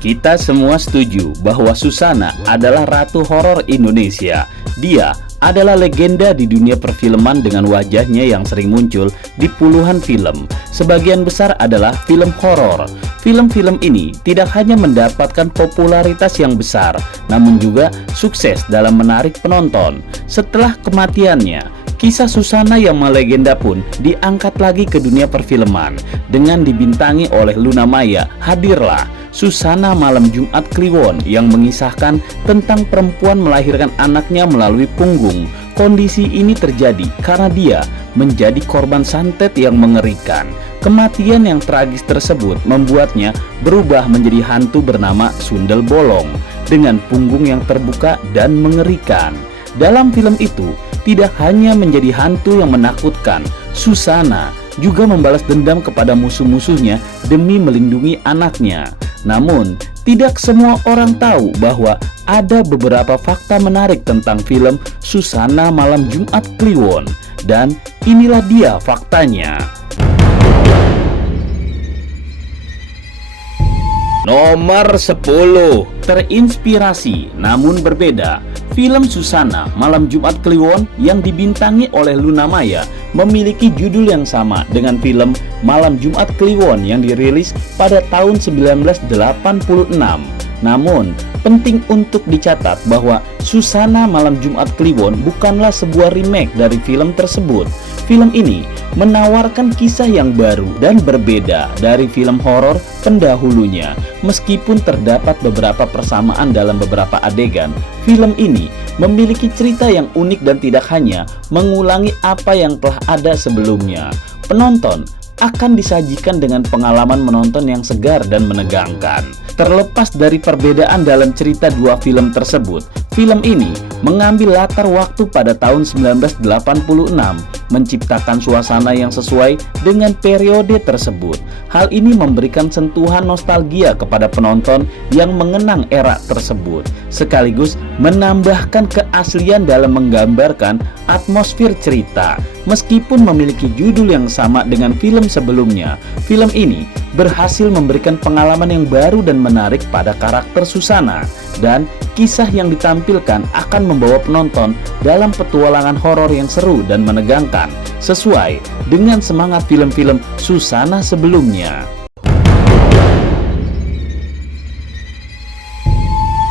Kita semua setuju bahwa Susana adalah ratu horor Indonesia. Dia adalah legenda di dunia perfilman dengan wajahnya yang sering muncul di puluhan film. Sebagian besar adalah film horor. Film-film ini tidak hanya mendapatkan popularitas yang besar, namun juga sukses dalam menarik penonton. Setelah kematiannya, kisah Susana yang melegenda pun diangkat lagi ke dunia perfilman. Dengan dibintangi oleh Luna Maya, hadirlah Susana Malam Jumat Kliwon yang mengisahkan tentang perempuan melahirkan anaknya melalui punggung. Kondisi ini terjadi karena dia menjadi korban santet yang mengerikan. Kematian yang tragis tersebut membuatnya berubah menjadi hantu bernama Sundel Bolong dengan punggung yang terbuka dan mengerikan. Dalam film itu, tidak hanya menjadi hantu yang menakutkan, Susana juga membalas dendam kepada musuh-musuhnya demi melindungi anaknya. Namun, tidak semua orang tahu bahwa ada beberapa fakta menarik tentang film Susana Malam Jumat Kliwon. Dan inilah dia faktanya. Nomor 10. Terinspirasi namun berbeda. Film Susana Malam Jumat Kliwon yang dibintangi oleh Luna Maya memiliki judul yang sama dengan film Malam Jumat Kliwon yang dirilis pada tahun 1986. Namun, penting untuk dicatat bahwa Susana Malam Jumat Kliwon bukanlah sebuah remake dari film tersebut. Film ini menawarkan kisah yang baru dan berbeda dari film horor pendahulunya. Meskipun terdapat beberapa persamaan dalam beberapa adegan, film ini memiliki cerita yang unik dan tidak hanya mengulangi apa yang telah ada sebelumnya. Penonton akan disajikan dengan pengalaman menonton yang segar dan menegangkan. Terlepas dari perbedaan dalam cerita dua film tersebut, film ini mengambil latar waktu pada tahun 1986, menciptakan suasana yang sesuai dengan periode tersebut. Hal ini memberikan sentuhan nostalgia kepada penonton yang mengenang era tersebut, sekaligus menambahkan keaslian dalam menggambarkan atmosfer cerita. Meskipun memiliki judul yang sama dengan film sebelumnya, film ini berhasil memberikan pengalaman yang baru dan menarik pada karakter Susana, dan kisah yang ditampilkan akan membawa penonton dalam petualangan horor yang seru dan menegangkan, sesuai dengan semangat film-film Susana sebelumnya.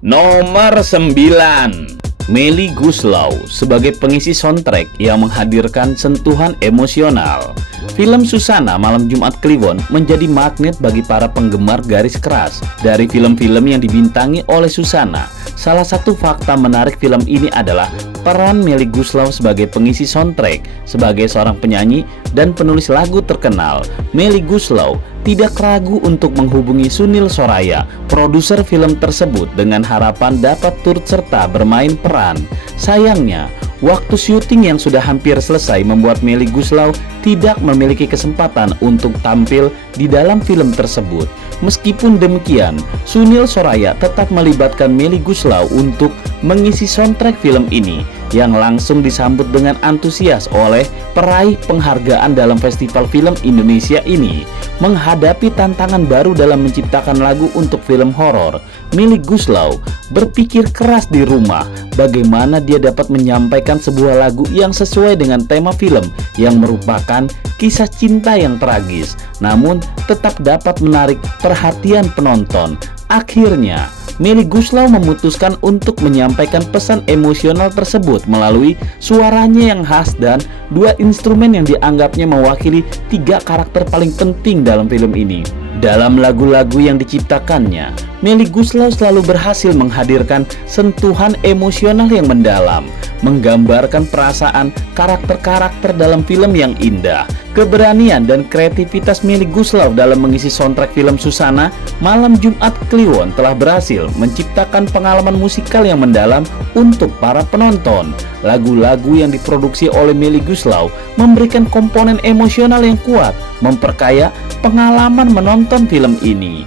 Nomor 9. Melly Goeslaw sebagai pengisi soundtrack yang menghadirkan sentuhan emosional. Film Susana Malam Jumat Kliwon menjadi magnet bagi para penggemar garis keras dari film-film yang dibintangi oleh Susana. Salah satu fakta menarik film ini adalah peran Melly Goeslaw sebagai pengisi soundtrack. Sebagai seorang penyanyi dan penulis lagu terkenal, Melly Goeslaw tidak ragu untuk menghubungi Sunil Soraya, produser film tersebut, dengan harapan dapat turut serta bermain peran. Sayangnya, waktu syuting yang sudah hampir selesai membuat Melly Goeslaw tidak memiliki kesempatan untuk tampil di dalam film tersebut. Meskipun demikian, Sunil Soraya tetap melibatkan Melly Goeslaw untuk mengisi soundtrack film ini, yang langsung disambut dengan antusias oleh peraih penghargaan dalam Festival Film Indonesia ini. Menghadapi tantangan baru dalam menciptakan lagu untuk film horor, Melly Goeslaw berpikir keras di rumah bagaimana dia dapat menyampaikan sebuah lagu yang sesuai dengan tema film yang merupakan kisah cinta yang tragis, namun tetap dapat menarik perhatian penonton. Akhirnya, Melly Goeslaw memutuskan untuk menyampaikan pesan emosional tersebut melalui suaranya yang khas dan dua instrumen yang dianggapnya mewakili tiga karakter paling penting dalam film ini. Dalam lagu-lagu yang diciptakannya, Melly Goeslaw selalu berhasil menghadirkan sentuhan emosional yang mendalam, menggambarkan perasaan karakter-karakter dalam film yang indah. Keberanian dan kreativitas Melly Goeslaw dalam mengisi soundtrack film Susana Malam Jumat Kliwon telah berhasil menciptakan pengalaman musikal yang mendalam untuk para penonton. Lagu-lagu yang diproduksi oleh Melly Goeslaw memberikan komponen emosional yang kuat, memperkaya pengalaman menonton film ini.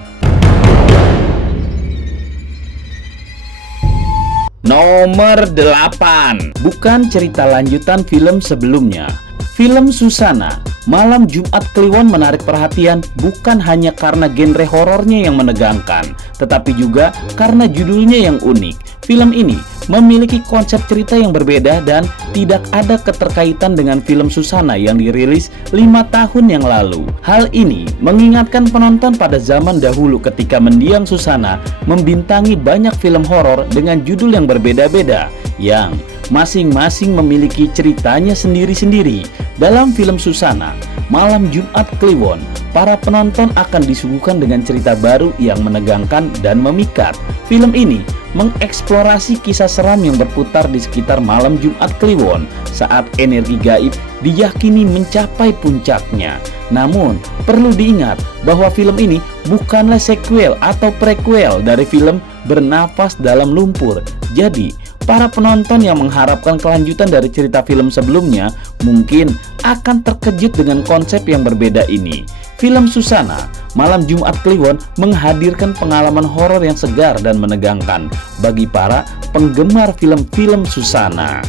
Nomor 8. Bukan cerita lanjutan film sebelumnya. Film Susana Malam Jumat Kliwon menarik perhatian bukan hanya karena genre horornya yang menegangkan, tetapi juga karena judulnya yang unik. Film ini memiliki konsep cerita yang berbeda dan tidak ada keterkaitan dengan film Susana yang dirilis 5 tahun yang lalu. Hal ini mengingatkan penonton pada zaman dahulu ketika mendiang Susana membintangi banyak film horor dengan judul yang berbeda-beda, yang masing-masing memiliki ceritanya sendiri-sendiri. Dalam film Susana, Malam Jumat Kliwon, para penonton akan disuguhkan dengan cerita baru yang menegangkan dan memikat. Film ini mengeksplorasi kisah seram yang berputar di sekitar Malam Jumat Kliwon saat energi gaib diyakini mencapai puncaknya. Namun, perlu diingat bahwa film ini bukanlah sequel atau prequel dari film Bernafas Dalam Lumpur. Jadi, para penonton yang mengharapkan kelanjutan dari cerita film sebelumnya mungkin akan terkejut dengan konsep yang berbeda ini. Film Susana, Malam Jumat Kliwon menghadirkan pengalaman horor yang segar dan menegangkan bagi para penggemar film-film Susana.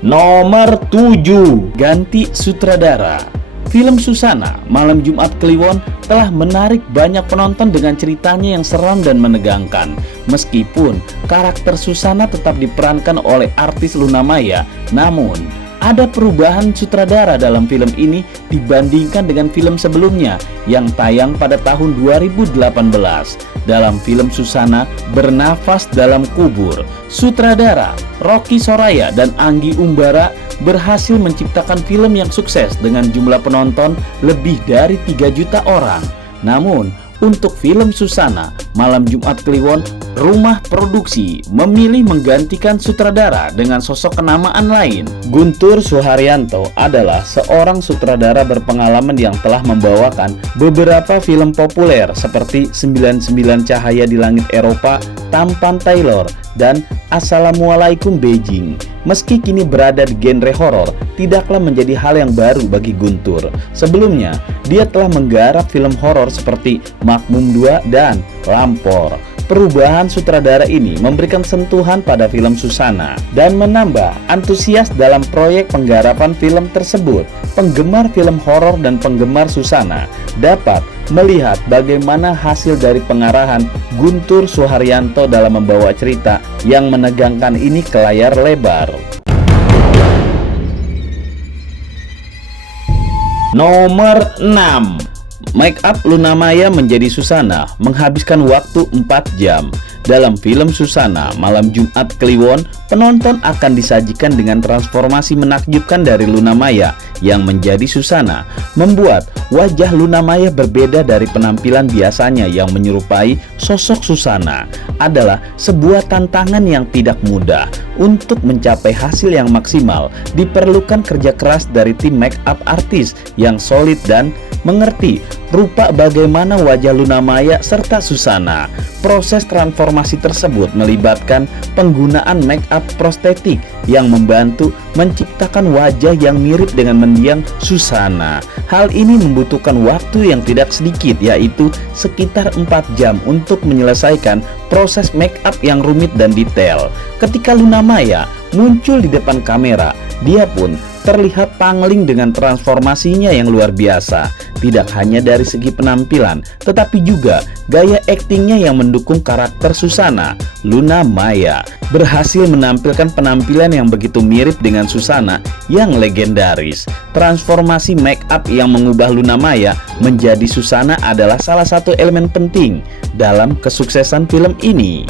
Nomor 7, ganti sutradara. Film Susana, Malam Jumat Kliwon telah menarik banyak penonton dengan ceritanya yang seram dan menegangkan. Meskipun karakter Susana tetap diperankan oleh artis Luna Maya, namun ada perubahan sutradara dalam film ini dibandingkan dengan film sebelumnya yang tayang pada tahun 2018. Dalam film Susana Bernafas Dalam Kubur, sutradara Rocky Soraya dan Anggi Umbara berhasil menciptakan film yang sukses dengan jumlah penonton lebih dari 3 juta orang. Namun, untuk film Susana, Malam Jumat Kliwon, rumah produksi memilih menggantikan sutradara dengan sosok kenamaan lain. Guntur Suharyanto adalah seorang sutradara berpengalaman yang telah membawakan beberapa film populer seperti 99 Cahaya di Langit Eropa, Tampan Taylor, dan Assalamualaikum Beijing. Meski kini berada di genre horor, tidaklah menjadi hal yang baru bagi Guntur. Sebelumnya, dia telah menggarap film horor seperti Makmum 2 dan Lampor. Perubahan sutradara ini memberikan sentuhan pada film Susana dan menambah antusias dalam proyek penggarapan film tersebut. Penggemar film horor dan penggemar Susana dapat melihat bagaimana hasil dari pengarahan Guntur Suharyanto dalam membawa cerita yang menegangkan ini ke layar lebar. Nomor 6, make up Luna Maya menjadi Susana menghabiskan waktu 4 jam. Dalam film Susana, Malam Jumat Kliwon, penonton akan disajikan dengan transformasi menakjubkan dari Luna Maya yang menjadi Susana, membuat wajah Luna Maya berbeda dari penampilan biasanya yang menyerupai sosok Susana. Adalah sebuah tantangan yang tidak mudah. Untuk mencapai hasil yang maksimal, diperlukan kerja keras dari tim make up artis yang solid dan mengerti rupa bagaimana wajah Luna Maya serta Susana. Proses transformasi tersebut melibatkan penggunaan make up prostetik yang membantu menciptakan wajah yang mirip dengan mendiang Susana. Hal ini membutuhkan waktu yang tidak sedikit, yaitu sekitar 4 jam untuk menyelesaikan proses make up yang rumit dan detail. Ketika Luna Maya muncul di depan kamera, dia pun terlihat pangling dengan transformasinya yang luar biasa. Tidak hanya dari segi penampilan, tetapi juga gaya aktingnya yang mendukung karakter Susana. Luna Maya berhasil menampilkan penampilan yang begitu mirip dengan Susana yang legendaris. Transformasi make up yang mengubah Luna Maya menjadi Susana adalah salah satu elemen penting dalam kesuksesan film ini.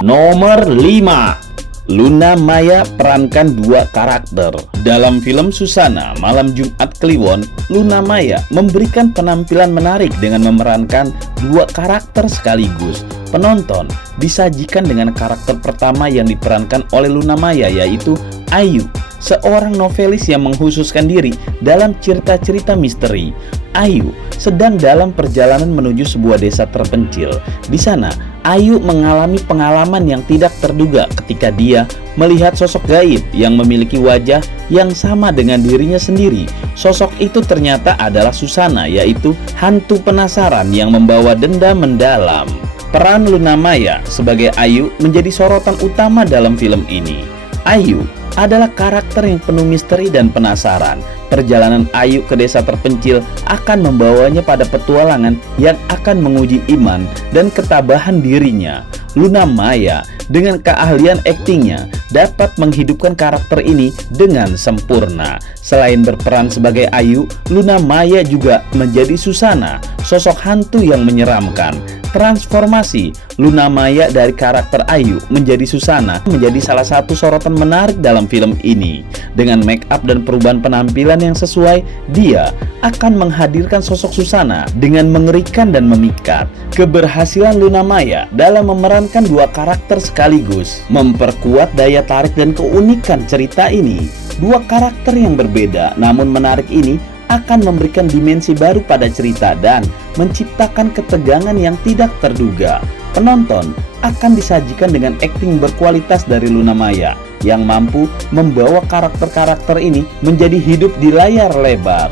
Nomor 5, Luna Maya perankan 2 karakter. Dalam film Susana, Malam Jumat Kliwon, Luna Maya memberikan penampilan menarik dengan memerankan 2 karakter sekaligus. Penonton disajikan dengan karakter pertama yang diperankan oleh Luna Maya, yaitu Ayu, seorang novelis yang mengkhususkan diri dalam cerita-cerita misteri. Ayu sedang dalam perjalanan menuju sebuah desa terpencil. Di sana, Ayu mengalami pengalaman yang tidak terduga ketika dia melihat sosok gaib yang memiliki wajah yang sama dengan dirinya sendiri. Sosok itu ternyata adalah Susana, yaitu hantu penasaran yang membawa dendam mendalam. Peran Luna Maya sebagai Ayu menjadi sorotan utama dalam film ini. Ayu adalah karakter yang penuh misteri dan penasaran. Perjalanan Ayu ke desa terpencil akan membawanya pada petualangan yang akan menguji iman dan ketabahan dirinya. Luna Maya dengan keahlian aktingnya dapat menghidupkan karakter ini dengan sempurna. Selain berperan sebagai Ayu, Luna Maya juga menjadi Susana, sosok hantu yang menyeramkan. Transformasi Luna Maya dari karakter Ayu menjadi Susana menjadi salah satu sorotan menarik dalam film ini. Dengan make up dan perubahan penampilan yang sesuai, dia akan menghadirkan sosok Susana dengan mengerikan dan memikat. Keberhasilan Luna Maya dalam memerankan dua karakter sekaligus memperkuat daya tarik dan keunikan cerita ini. Dua karakter yang berbeda namun menarik ini akan memberikan dimensi baru pada cerita dan menciptakan ketegangan yang tidak terduga. Penonton akan disajikan dengan akting berkualitas dari Luna Maya yang mampu membawa karakter-karakter ini menjadi hidup di layar lebar.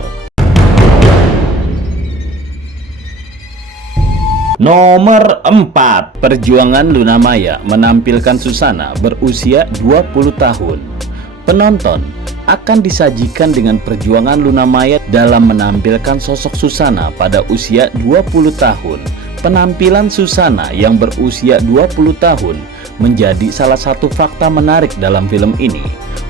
Nomor 4, perjuangan Luna Maya menampilkan Susana berusia 20 tahun. Penonton akan disajikan dengan perjuangan Luna Maya dalam menampilkan sosok Susana pada usia 20 tahun. Penampilan Susana yang berusia 20 tahun menjadi salah satu fakta menarik dalam film ini.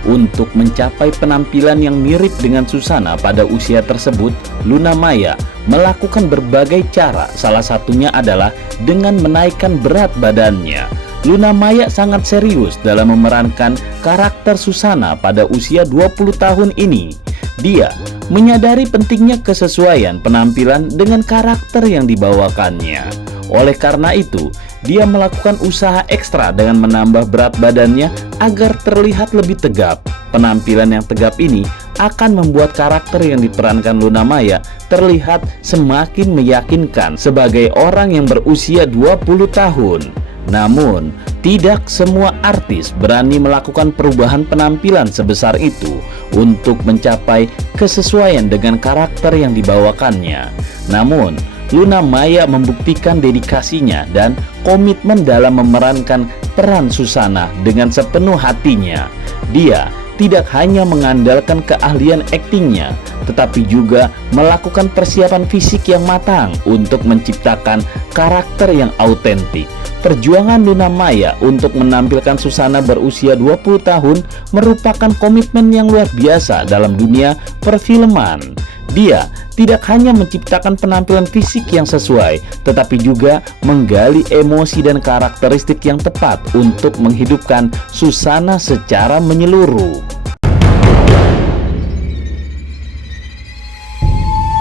Untuk mencapai penampilan yang mirip dengan Susana pada usia tersebut, Luna Maya melakukan berbagai cara, salah satunya adalah dengan menaikkan berat badannya. Luna Maya sangat serius dalam memerankan karakter Susana pada usia 20 tahun ini. Dia menyadari pentingnya kesesuaian penampilan dengan karakter yang dibawakannya. Oleh karena itu, dia melakukan usaha ekstra dengan menambah berat badannya agar terlihat lebih tegap. Penampilan yang tegap ini akan membuat karakter yang diperankan Luna Maya terlihat semakin meyakinkan sebagai orang yang berusia 20 tahun. Namun, tidak semua artis berani melakukan perubahan penampilan sebesar itu untuk mencapai kesesuaian dengan karakter yang dibawakannya. Namun, Luna Maya membuktikan dedikasinya dan komitmen dalam memerankan peran Susana dengan sepenuh hatinya. Dia tidak hanya mengandalkan keahlian aktingnya, tetapi juga melakukan persiapan fisik yang matang untuk menciptakan karakter yang autentik. Perjuangan Luna Maya untuk menampilkan Susana berusia 20 tahun merupakan komitmen yang luar biasa dalam dunia perfilman. Dia tidak hanya menciptakan penampilan fisik yang sesuai, tetapi juga menggali emosi dan karakteristik yang tepat untuk menghidupkan Susana secara menyeluruh.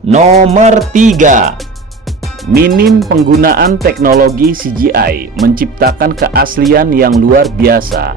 Nomor 3, minim penggunaan teknologi CGI menciptakan keaslian yang luar biasa.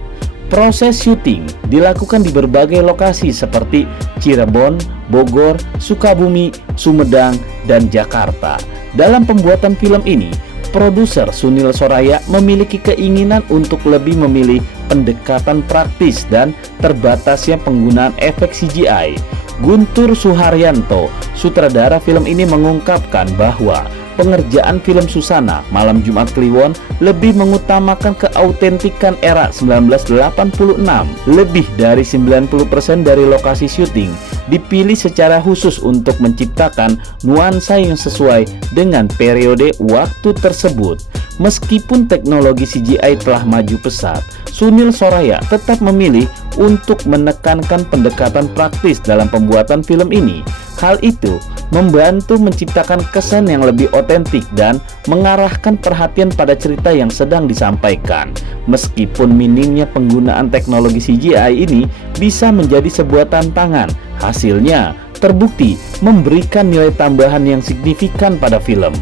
Proses syuting dilakukan di berbagai lokasi seperti Cirebon, Bogor, Sukabumi, Sumedang, dan Jakarta. Dalam pembuatan film ini, produser Sunil Soraya memiliki keinginan untuk lebih memilih pendekatan praktis dan terbatasnya penggunaan efek CGI. Guntur Suharyanto, sutradara film ini, mengungkapkan bahwa pengerjaan film Susana Malam Jumat Kliwon lebih mengutamakan keautentikan era 1986. Lebih dari 90% dari lokasi syuting dipilih secara khusus untuk menciptakan nuansa yang sesuai dengan periode waktu tersebut. Meskipun teknologi CGI telah maju pesat, Sunil Soraya tetap memilih untuk menekankan pendekatan praktis dalam pembuatan film ini. Hal itu membantu menciptakan kesan yang lebih otentik dan mengarahkan perhatian pada cerita yang sedang disampaikan. Meskipun minimnya penggunaan teknologi CGI ini bisa menjadi sebuah tantangan, hasilnya terbukti memberikan nilai tambahan yang signifikan pada film.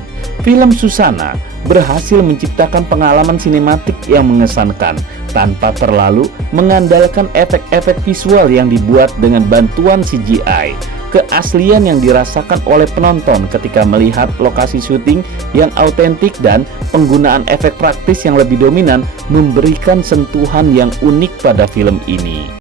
Film Susana berhasil menciptakan pengalaman sinematik yang mengesankan tanpa terlalu mengandalkan efek-efek visual yang dibuat dengan bantuan CGI. Keaslian yang dirasakan oleh penonton ketika melihat lokasi syuting yang autentik dan penggunaan efek praktis yang lebih dominan memberikan sentuhan yang unik pada film ini.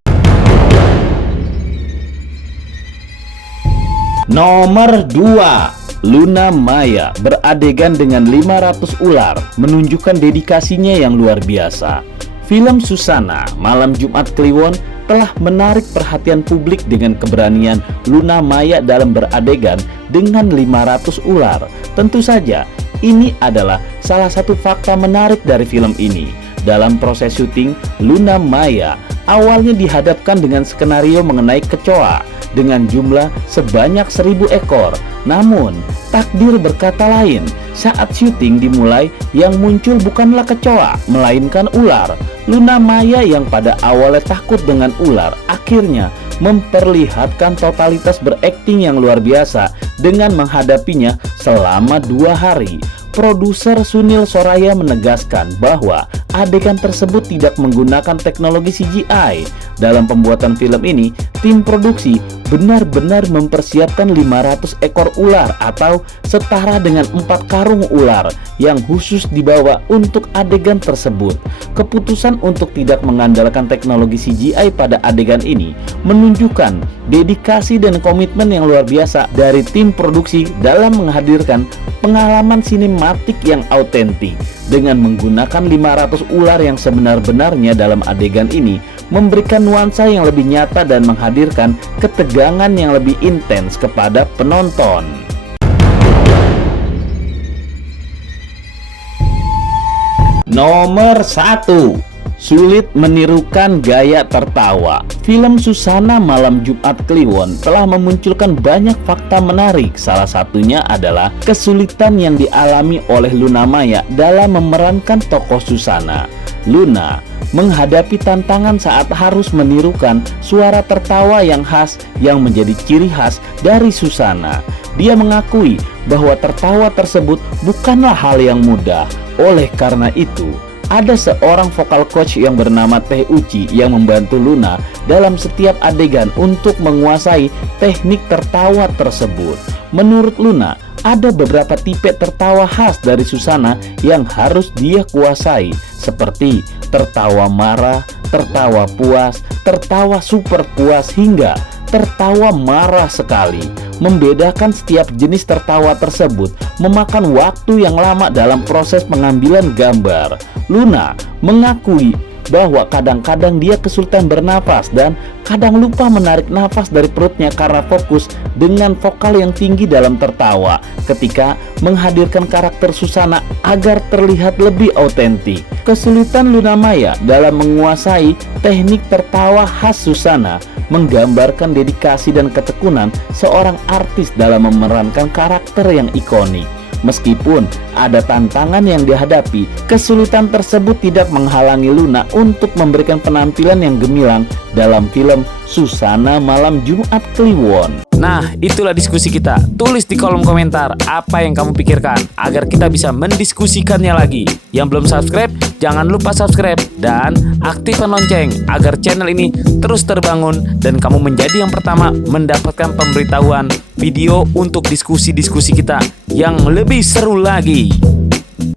Nomor 2, Luna Maya beradegan dengan 500 ular, menunjukkan dedikasinya yang luar biasa. Film Susana Malam Jumat Kliwon telah menarik perhatian publik dengan keberanian Luna Maya dalam beradegan dengan 500 ular. Tentu saja, ini adalah salah satu fakta menarik dari film ini. Dalam proses syuting, Luna Maya awalnya dihadapkan dengan skenario mengenai kecoa dengan jumlah sebanyak 1000 ekor. Namun, takdir berkata lain. Saat syuting dimulai, yang muncul bukanlah kecoa, melainkan ular. Luna Maya yang pada awalnya takut dengan ular, akhirnya memperlihatkan totalitas berakting yang luar biasa dengan menghadapinya selama 2 hari. Produser Sunil Soraya menegaskan bahwa adegan tersebut tidak menggunakan teknologi CGI. Dalam pembuatan film ini, tim produksi benar-benar mempersiapkan 500 ekor ular atau setara dengan 4 karung ular yang khusus dibawa untuk adegan tersebut. Keputusan untuk tidak mengandalkan teknologi CGI pada adegan ini menunjukkan dedikasi dan komitmen yang luar biasa dari tim produksi dalam menghadirkan pengalaman sinematik yang autentik. Dengan menggunakan 500 ular yang sebenar-benarnya dalam adegan ini memberikan nuansa yang lebih nyata dan menghadirkan ketegangan yang lebih intens kepada penonton. Nomor 1. Sulit menirukan gaya tertawa. Film Susana Malam Jumat Kliwon telah memunculkan banyak fakta menarik. Salah satunya adalah kesulitan yang dialami oleh Luna Maya dalam memerankan tokoh Susana. Luna menghadapi tantangan saat harus menirukan suara tertawa yang khas yang menjadi ciri khas dari Susana. Dia mengakui bahwa tertawa tersebut bukanlah hal yang mudah. Oleh karena itu, ada seorang vokal coach yang bernama Teh Uci yang membantu Luna dalam setiap adegan untuk menguasai teknik tertawa tersebut. Menurut Luna, ada beberapa tipe tertawa khas dari Susana yang harus dia kuasai, seperti tertawa marah, tertawa puas, tertawa super puas, hingga tertawa marah sekali. Membedakan setiap jenis tertawa tersebut memakan waktu yang lama dalam proses pengambilan gambar. Luna mengakui bahwa kadang-kadang dia kesulitan bernapas dan kadang lupa menarik nafas dari perutnya karena fokus dengan vokal yang tinggi dalam tertawa ketika menghadirkan karakter Susana agar terlihat lebih autentik. Kesulitan Luna Maya dalam menguasai teknik tertawa khas Susana menggambarkan dedikasi dan ketekunan seorang artis dalam memerankan karakter yang ikonik. Meskipun ada tantangan yang dihadapi, kesulitan tersebut tidak menghalangi Luna untuk memberikan penampilan yang gemilang dalam film Susana Malam Jumat Kliwon. Nah, itulah diskusi kita. Tulis di kolom komentar apa yang kamu pikirkan agar kita bisa mendiskusikannya lagi. Yang belum subscribe, jangan lupa subscribe dan aktifkan lonceng agar channel ini terus terbangun dan kamu menjadi yang pertama mendapatkan pemberitahuan video untuk diskusi-diskusi kita yang lebih seru lagi.